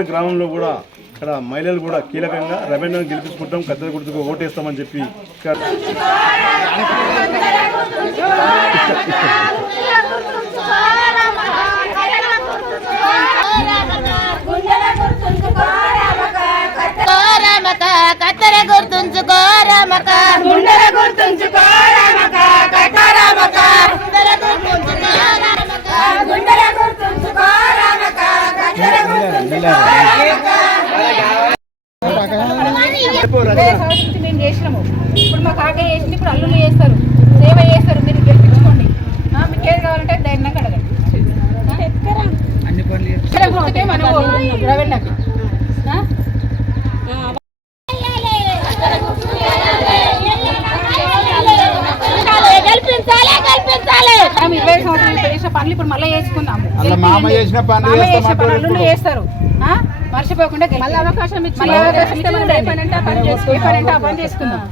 కత్తెరపల్లి గ్రామంలో కూడా ఇక్కడ మహిళలు కూడా కీలకంగా రవీంద్రను గెలిపించుకుంటాం, కత్తెర గుర్తుకు ఓటేస్తామని చెప్పి కత్తెర గుర్తుంచుకో రామక, గుండెల గుర్తుంచుకో రామక, కట్టరామక, గుండెల గుర్తుంచుకో రామక, గుండెల గుర్తుంచుకో రామక, కత్తెర గుర్తుంచుకో రామక. మేము చేసినాము, ఇప్పుడు మా కాక చేసింది, ఇప్పుడు అల్లులు చేస్తారు, సేవ చేస్తారు. మీరు గెలిపించుకోండి, మీకు ఏది కావాలంటే ధైర్యంగా అడగండి. గుర్తుకే మనం రవీణకి మనం 20 సంవత్సరాలు చేసిన పనులు ఇప్పుడు మళ్ళీ చేసుకుందాము. పనులు చేస్తారు, మర్చిపోకుండా అవకాశం ఆ పని చేసుకుందాం.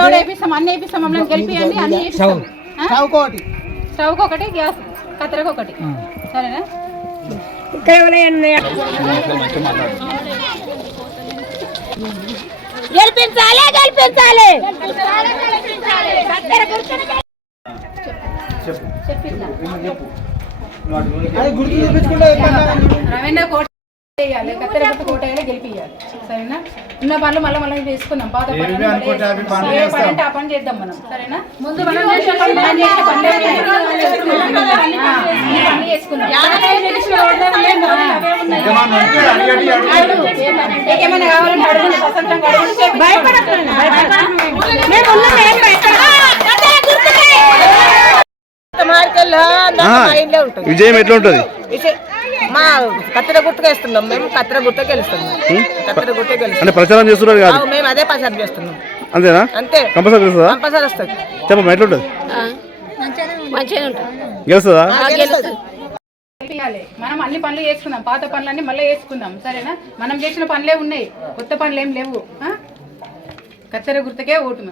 రోడ్ వేపిస్తాం, అన్ని వేపిస్తాం, మమ్మల్ని గెలిపియండి, అన్ని వేపిస్తాం. స్టవ్ ఒకటి, గ్యాస్ కత్తెరకు ఒకటి, సరేనా? గెలిపించాలి, గెలిపించాలి. రవీంద్ర కోట వేయాలి, కత్తెర గుర్తు కోట వేయాలి, గెలిపియాలి, సరేనా? ఉన్న పనులు మళ్ళీ చేసుకుందాం, పాత పనులు ఆ పని చేద్దాం మనం, సరేనా? ముందు మనం చేసే పనులు చేసుకుందాం. ఏమైనా కావాలంటే అడుగుని, స్వతంత్రంగా విజయం ఎట్లా ఉంటుంది? మా కత్తెర గుర్తుకు వేస్తున్నాం, మేము కత్తెర గుర్తుకు గెలుస్తున్నాం. కత్తెర గుర్తుకు గెలుస్తాం అంటే ప్రచారం చేస్తున్నారు కాదు, మేము అదే ప్రచారం చేస్తున్నాం. అంతేనా? అంతే, కంపల్సరీ వస్తుందా? కంపల్సరీ వస్తుంది. చెప్పమ్మా ఎట్లా ఉంటుంది? మంచిగా ఉంటుంది, గెలుస్తుందా? మనం అన్ని పనులు చేసుకుందాం, పాత పనులన్నీ మళ్ళీ చేసుకుందాం, సరేనా? మనం చేసిన పనులే ఉన్నాయి, కొత్త పనులు ఏం లేవు. కత్తెర గుర్తుకే ఓటు.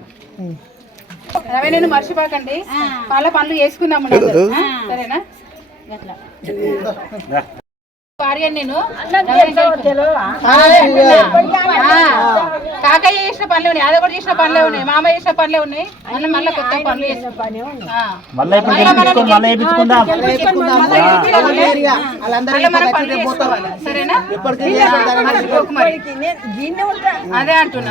రవీణను మర్చిపోకండి, వాళ్ళ పనులు చేసుకుందాం, సరేనా? భార్య నేను కాకయ్య చేసిన పనులే ఉన్నాయి, యాదవ్ కూడా చేసిన పనులే ఉన్నాయి, మామయ్య చేసిన పనులే ఉన్నాయి, మళ్ళీ కొత్త పనులు సరేనా? అదే అంటున్నా,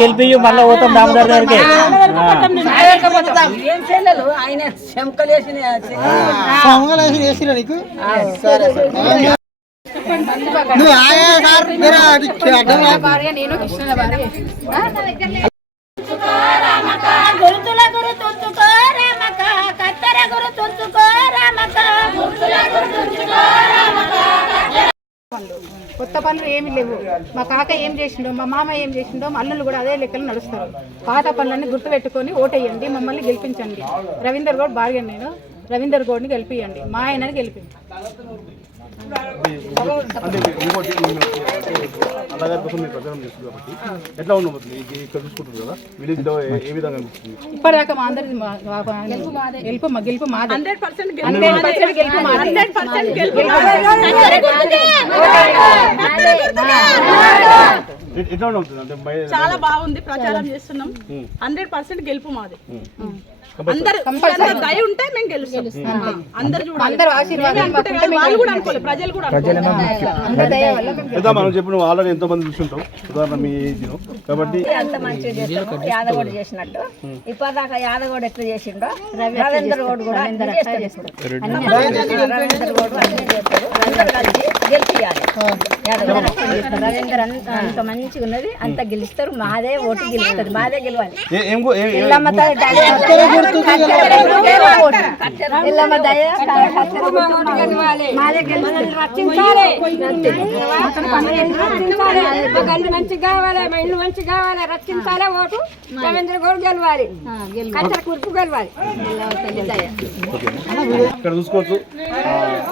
గెలిపి మళ్ళీ పోతాం దామోదర్ గారికి. ఆయన శంకలు వేసిన నీకు భార్య నేను కృష్ణ భార్య. గురుతుల గుర్తుంచుకో రామక, కత్తెర గుర్తుంచుకో రామక, గురుతుల గుర్తుంచుకో రామక. కొత్త పనులు ఏమి లేవు. మా కాక ఏం చేసిండో, మా మామ ఏం చేసిండో, మా అల్లులు కూడా అదే లెక్కలు నడుస్తారు. పాత పనులన్నీ గుర్తుపెట్టుకొని ఓటేయండి, మమ్మల్ని గెలిపించండి. రవీందర్ గౌడ్ భార్య నేను, రవీందర్ గౌడ్ని గెలిపియండి, మా ఆయనని గెలిపించండి. అన్నగారి కోసం మీరు ప్రచారం చేస్తుంది కాబట్టి ఎట్లా ఉండబోతుంది ఇక్కడ చూసుకుంటుంది కదా, విలేజ్ లో ఏ విధంగా అనిపిస్తుంది? ఇప్పటిదాకా మా అందరి గెలుపు మాది, 100% గెలుపు మాది. ఎట్లా ఉండబోతుంది? అంటే చాలా బాగుంది, ప్రచారం చేస్తున్నాం, 100% గెలుపు మాది. అందరూ దయ ఉంటే మేము గెలుస్తాం. అందరూ చూడాలి, వాళ్ళు కూడా అనుకోవాలి, ప్రజలు కూడా మనం చెప్పిన ఆల్రెడీ ఎంతో మంది చూస్తుంటాం, ఉదాహరణ మీ ఏజ్లో కాబట్టి అంత మంచిగా చేస్తాం. యాదగోడు చేసినట్టు ఇప్పటిదాకా యాదగోడు ఎట్లా చేసిండో రవీంద్ర గౌడ్ కూడా రవీంద్ర గౌడ్ అన్నీ చేస్తారు. అందరూ కలిసి రవీందర్ అంత మంచిగా ఉన్నది, అంత గెలుస్తారు. మాదే ఓటు గెలుస్తుంది, మాదే గెలవాలి. మాదే గల్లు మంచిగా కావాలి, మా ఇల్లు మంచిగా కావాలి, రక్షించాలి. ఓటు రవీంద్ర గౌడ్ గెలవాలి, కచ్చర కుర్పు గెలవాలి. ఇక్కడ చూసుకోవచ్చు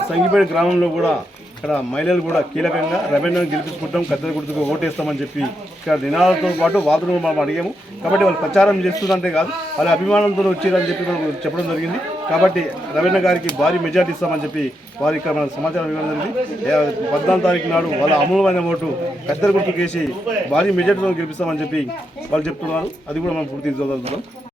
సంగిపేట గ్రామంలో కూడా ఇక్కడ మహిళలు కూడా కీలకంగా రవీంద్రను గెలిపించుకుంటాం, కత్తెర గుర్తుకు ఓటేస్తామని చెప్పి ఇక్కడ నినాదాలతో పాటు వాదులు మనం అడిగాము. కాబట్టి వాళ్ళు ప్రచారం చేస్తుందంటే కాదు, వాళ్ళ అభిమానంతో వచ్చారని చెప్పి మనం చెప్పడం జరిగింది. కాబట్టి రవీంద్ర గారికి భారీ మెజార్టీ ఇస్తామని చెప్పి వారి ఇక్కడ మనకు సమాచారం ఇవ్వడం జరిగింది. 14 తారీఖు నాడు వాళ్ళ అమూలమైన ఓటు కత్తెర గుర్తుకేసి భారీ మెజార్టీతో గెలిపిస్తామని చెప్పి వాళ్ళు చెప్తున్నారు. అది కూడా మనం పూర్తి చూద్దాం.